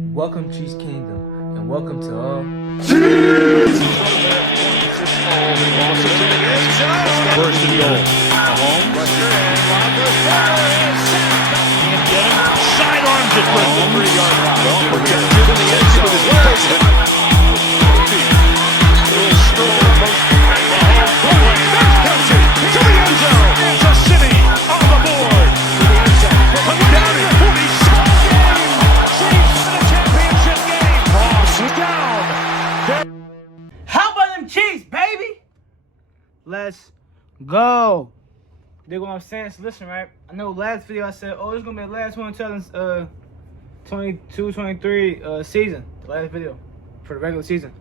Welcome, Chiefs Kingdom, and welcome to all. First and goal. Mahomes. Can't get him. Sidearms it for a 3-yard line. Well, protected to the end zone. Little stroll motion. Mahomes to the end zone. Kansas City on the board. To the end zone. Down at 47. Chiefs in a championship game. Cross down. How about them Chiefs, baby? Let's go. Dig what I'm saying? So listen, right? I know last video I said, oh, it's gonna be the last one until this 22-23 season. The last video for the regular season.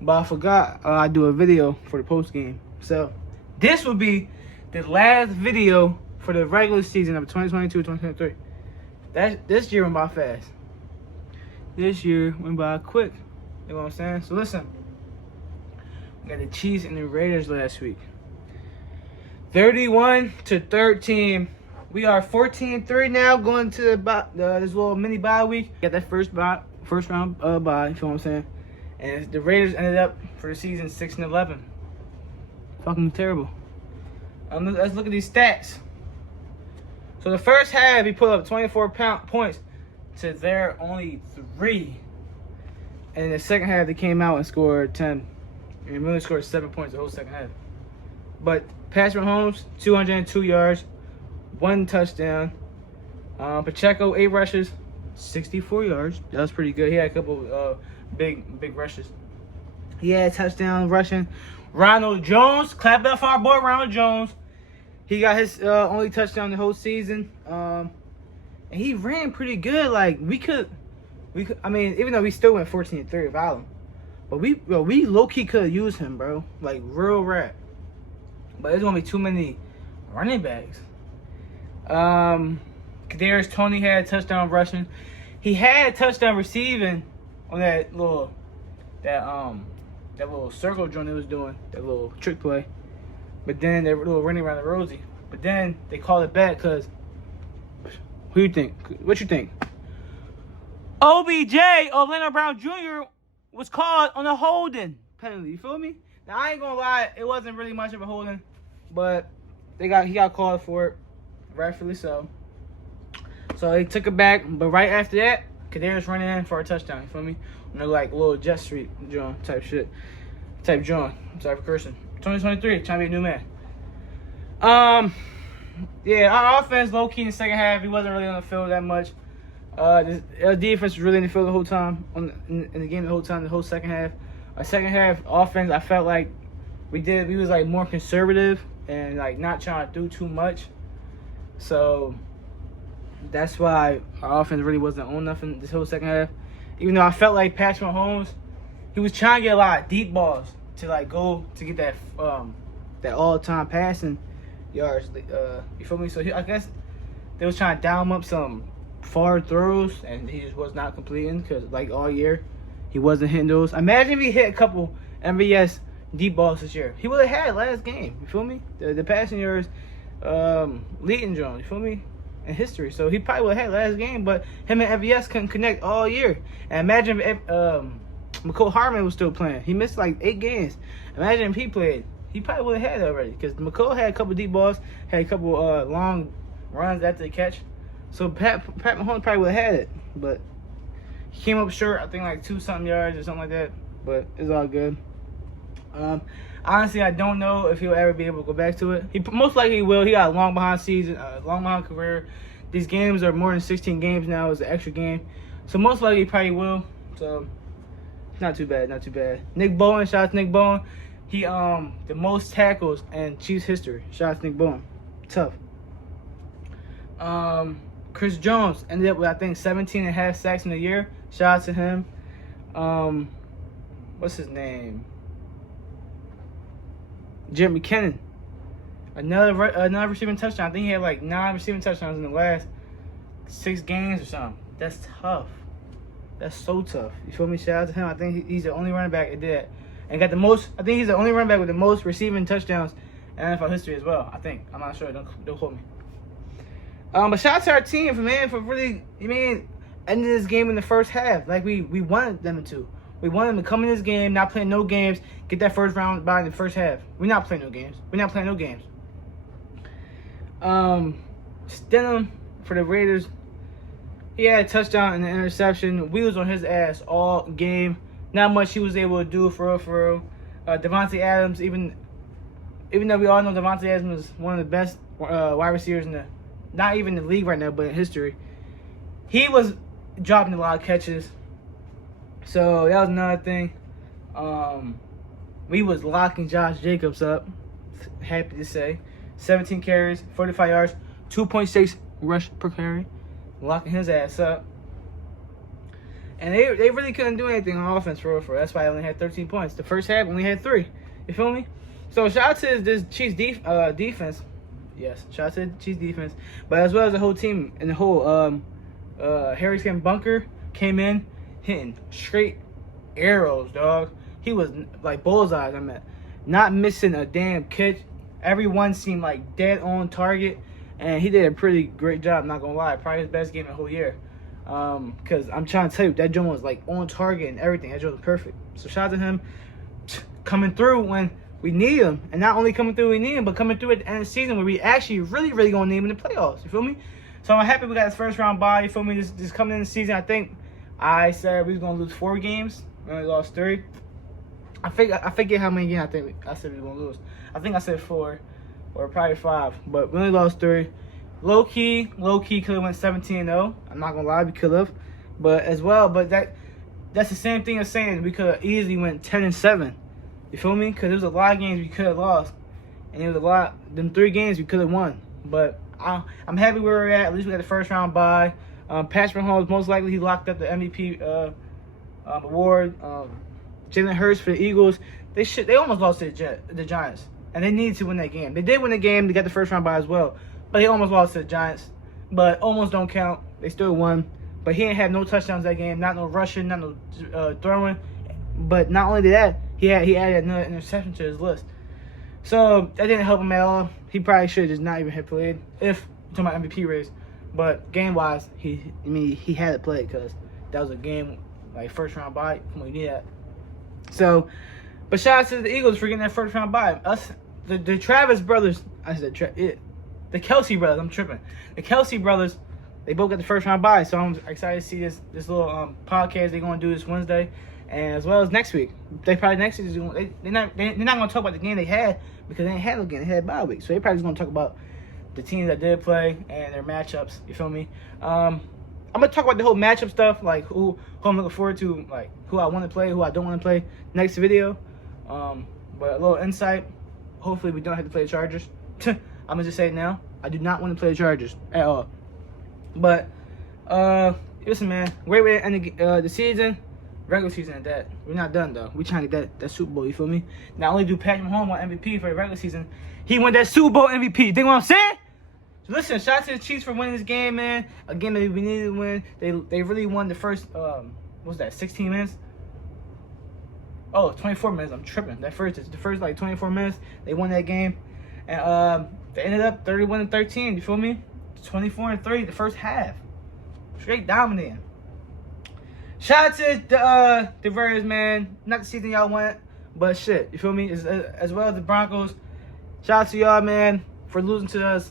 But I forgot I do a video for the post game. So this will be the last video for the regular season of 2022-2023. This year went by fast. This year went by quick. You know what I'm saying? So listen. We got the Chiefs and the Raiders last week. 31-13. We are 14-3 now, going to this little mini bye week. Got that first round bye. You feel what I'm saying? And the Raiders ended up for the season 6-11. Fucking terrible. Let's look at these stats. So the first half, he put up 24 points to their only 3. And in the second half, they came out and scored 10. And really scored 7 points the whole second half. But Patrick Mahomes, 202 yards, 1 touchdown. Pacheco, 8 rushes, 64 yards. That was pretty good. He had a couple big rushes. He had a touchdown rushing. Ronald Jones, clap it up for our boy Ronald Jones. He got his only touchdown the whole season. And he ran pretty good. Like we could. I mean, even though we still went 14-3 without him. But we low-key could use him, bro. Like, real rap. But there's going to be too many running backs. Kadarius Toney had a touchdown rushing. He had a touchdown receiving on that little circle joint he was doing. That little trick play. But then they were running around the rosy. But then they called it back because... Who you think? What you think? OBJ, Orlando Brown Jr., was called on a holding penalty. You feel me? Now I ain't gonna lie, it wasn't really much of a holding, but he got called for it, rightfully so. So they took it back, but right after that, Kadarius running in for a touchdown. You feel me? On the like little Jet Street John type shit, John. I'm sorry for cursing. 2023, trying to be a new man. Yeah, our offense low key in the second half. He wasn't really on the field that much. The defense was really in the field the whole time, in the game the whole time, the whole second half. Our second half offense, I felt like we was like more conservative and like not trying to do too much. So that's why our offense really wasn't on nothing this whole second half. Even though I felt like Patrick Mahomes, he was trying to get a lot of deep balls to like go to get that all-time passing yards. You feel me? So I guess they was trying to dial him up some far throws, and he just was not completing because like all year he wasn't hitting those. Imagine if he hit a couple MVS deep balls this year. He would have had last game. You feel me? The passing yards leading John. You feel me? In history. So he probably would have had last game, but him and MVS couldn't connect all year. And imagine if McCole Harmon was still playing. He missed like 8 games. Imagine if he played. He probably would have had it already because McCole had a couple deep balls, had a couple long runs after the catch. So Pat Mahomes probably would have had it, but he came up short. I think like 2-something yards or something like that. But it's all good. Honestly, I don't know if he'll ever be able to go back to it. He most likely will. He got a long behind season, long behind career. These games are more than 16 games now. It's an extra game, so most likely he probably will. So not too bad, not too bad. Nick Bowen, shout out to Nick Bowen. He the most tackles in Chiefs history. Shout out to Nick Bowen. Tough. Chris Jones ended up with, I think, 17.5 sacks in a year. Shout out to him. What's his name? Jim McKinnon. Another receiving touchdown. I think he had like 9 receiving touchdowns in the last 6 games or something. That's tough. That's so tough. You feel me? Shout out to him. I think he's the only running back that did that. And got the most. I think he's the only running back with the most receiving touchdowns in NFL history as well. I think. I'm not sure. Don't quote me. But shout out to our team for really, ended this game in the first half like we wanted them to. We wanted them to come in this game, not playing no games, get that first round by in the first half. We're not playing no games. Stenham for the Raiders, he had a touchdown and an interception. We was on his ass all game. Not much he was able to do for real. Devontae Adams, even though we all know Devontae Adams is one of the best wide receivers in the, not even the league right now, but in history, he was dropping a lot of catches. So that was another thing. We was locking Josh Jacobs up. Happy to say, 17 carries, 45 yards, 2.6 rush per carry, locking his ass up. And they really couldn't do anything on offense for real. That's why I only had 13 points. The first half only had 3. You feel me? So shout out to this Chiefs defense. Yes, shout out to the Chiefs defense, but as well as the whole team and the whole Harrison Bunker came in hitting straight arrows, dog. He was like bullseyes. I mean, not missing a damn catch. Everyone seemed like dead on target, and he did a pretty great job. Not gonna lie, probably his best game the whole year. Cause I'm trying to tell you that Joe was like on target and everything. That Joe was perfect. So shout out to him coming through when we need him, and not only coming through when we need him, but coming through at the end of the season where we actually really gonna need him in the playoffs. You feel me? So I'm happy we got his first round bye. You feel me? Just coming in the season, I think I said we was gonna lose 4 games. We only lost 3. I forget how many games I said we was gonna lose. I think I said 4 or probably 5, but we only lost 3. Low key could have went 17-0. I'm not gonna lie, we could have, but that's the same thing as saying we could have easily went 10-7. You feel me? Because there was a lot of games we could have lost, and there was a lot. Them 3 games we could have won, but I'm happy where we're at. At least we got the first round bye. Patrick Mahomes, most likely he locked up the MVP award. Jalen Hurts for the Eagles. They almost lost to the Giants, and they needed to win that game. They did win the game. They got the first round bye as well, but he almost lost to the Giants. But almost don't count. They still won. But he didn't have no touchdowns that game. Not no rushing, not no throwing. But not only that, he added another interception to his list. So that didn't help him at all. He probably should have just not even hit played if you're talking about MVP race. But game wise, he had to play because that was a game like first round bye. Come on, you need that. So, but shout out to the Eagles for getting that first round bye. Us, the Travis brothers, the Kelsey brothers. I'm tripping. The Kelsey brothers, they both got the first round bye. So I'm excited to see this little podcast they're gonna do this Wednesday, and as well as next week. They probably next week they're not gonna talk about the game they had because they ain't had no game. They had bye week, so they probably just gonna talk about the teams that did play and their matchups. You feel me? I'm gonna talk about the whole matchup stuff, like who I'm looking forward to, like who I want to play, who I don't want to play next video. But a little insight. Hopefully we don't have to play the Chargers. I'm gonna just say it now. I do not want to play the Chargers at all. But listen, man, great way to end the season, regular season at that. We're not done though. We trying to get that Super Bowl. You feel me? Not only do Patrick Mahomes want MVP for the regular season, he won that Super Bowl MVP. You think what I'm saying? So listen, shout out to the Chiefs for winning this game, man. A game that we needed to win. They really won the first, what was that, 16 minutes? Oh, 24 minutes. I'm tripping. The first like 24 minutes, they won that game. And they ended up 31-13, you feel me? 24-3 the first half. Straight dominating. Shout out to the Raiders, man. Not the season y'all want, but shit, you feel me? As well as the Broncos. Shout out to y'all, man, for losing to us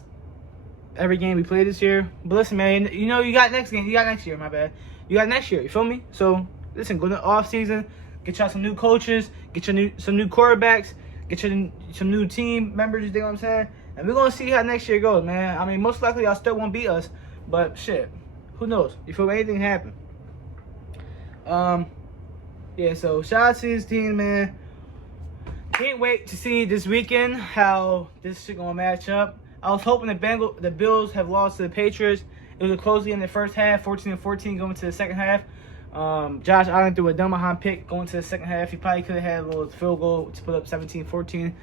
every game we played this year. But listen, man, you know you got next game. You got next year, my bad. You got next year, you feel me? So, listen, go to the off-season. Get y'all some new coaches. Get some new quarterbacks. Get some new team members, you know what I'm saying? And we're going to see how next year goes, man. I mean, most likely y'all still won't beat us. But, shit, who knows? You feel me? Anything happen. Yeah, so shout out to this team, man. Can't wait to see this weekend how this shit gonna match up. I was hoping the Bills have lost to the Patriots. It was a close game in the first half, 14-14 going to the second half. Josh Allen threw a dumb behind pick going to the second half. He probably could have had a little field goal to put up 17-14.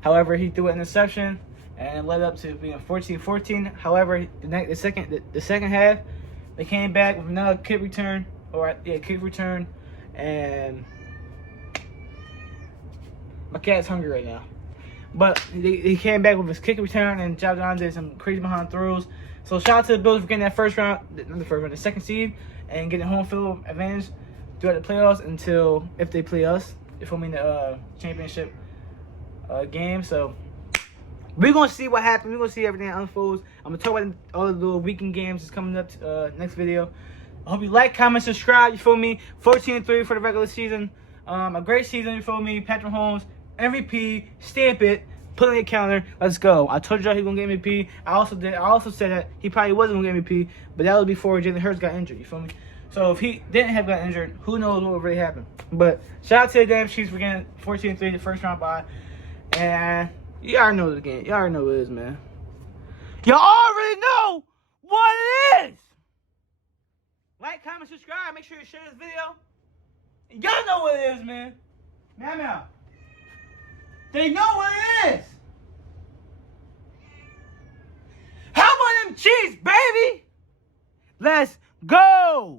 However, he threw an interception and it led up to being 14-14. However, the second half, they came back with another kick return, and my cat's hungry right now. But he came back with his kick return, and Josh Allen did some crazy behind throws. So shout out to the Bills for getting that the second seed. and getting home field advantage throughout the playoffs until if they play us, if I mean the championship game. So we're gonna see what happens. We're gonna see everything that unfolds. I'm gonna talk about all of the weekend games that's coming up next video. I hope you like, comment, subscribe. You feel me? 14-3 for the regular season. A great season. You feel me? Patrick Mahomes, MVP. Stamp it. Put it on your calendar. Let's go. I told y'all he gonna get MVP. I also said that he probably wasn't gonna get MVP, but that was before Jalen Hurts got injured. You feel me? So if he didn't have got injured, who knows what would really happen? But shout out to the damn Chiefs for getting 14-3, the first round bye. And you already know the game. You already know what it is, man. You already know what it is. Like, comment, subscribe. Make sure you share this video. Y'all know what it is, man. Now. They know what it is. How about them Chiefs, baby? Let's go.